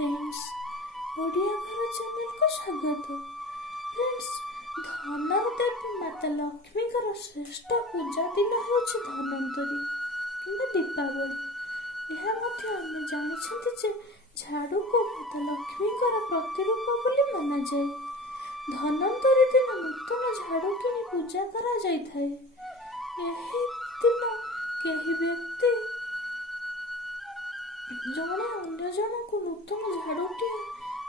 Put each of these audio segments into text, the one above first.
Friends, Odia घर channel को स्वागत। फ्रेंड्स, धनर देवी माता लक्ष्मी श्रेष्ठ पूजा दिन होछि धन्वंतरी किंबा दीपावली। यह मध्य आमे जानिछंती जे झाड़ू को माता लक्ष्मी प्रतिरूप बोली माना जाए। धन्वंतरी दिन नूतन झाड़ू किनी पूजा करा जाइथाय। एही दिन केही व्यक्ति जड़े अन्य जनक नूतन झाड़ूटी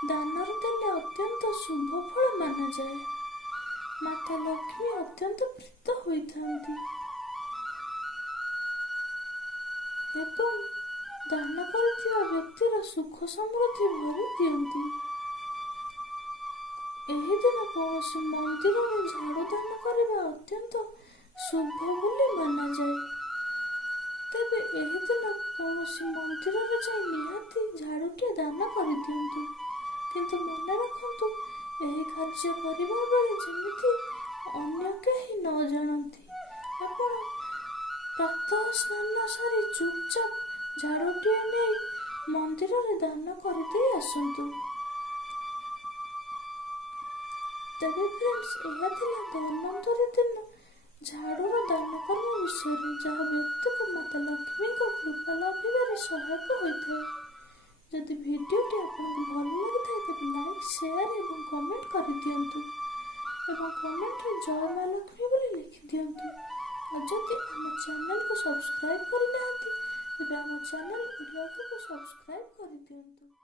दानर देले अत्यंत शुभ फल माना जाए। माता लक्ष्मी अत्यंत प्रीत होइथांती एवं दान करथिबा व्यक्तिर सुख समृद्धि भरी दियंती। एही दिन कौनसी मंदिर में झाड़ू दान करबा अत्यंत शुभ बोली माना जाए। तेबे एही दिन कौनसी मंदिर रे जाई निहाती झाड़ूटे दान करि दियंतु, किंतु मन रखंतु एही कार्य करिबा बेले जेमिति अन्य केही न जानती। आपण प्रातः स्नान सारी चुपचाप झाड़ूटे नहीं मंदिर रे दान करदे आसंतु। तेबे फ्रेंड्स, यह थिला धन्वंतरी दिन झाड़ूर दान कर्म विषय जहाँ व्यक्ति को माता लक्ष्मी को कृपा लभिबारे सहायक होइଥାଏ। जदि भिडियोटी आपको भल लगी तेज लाइक शेयर और कमेंट कर दियंतु एवं कमेंट रे जय मां लक्ष्मी बोली लिखि दियंतु। और जदि आम चैनल को सब्सक्राइब करि नांती तेबे आम चैनल ओडिया को सब्सक्राइब कर दियंतु।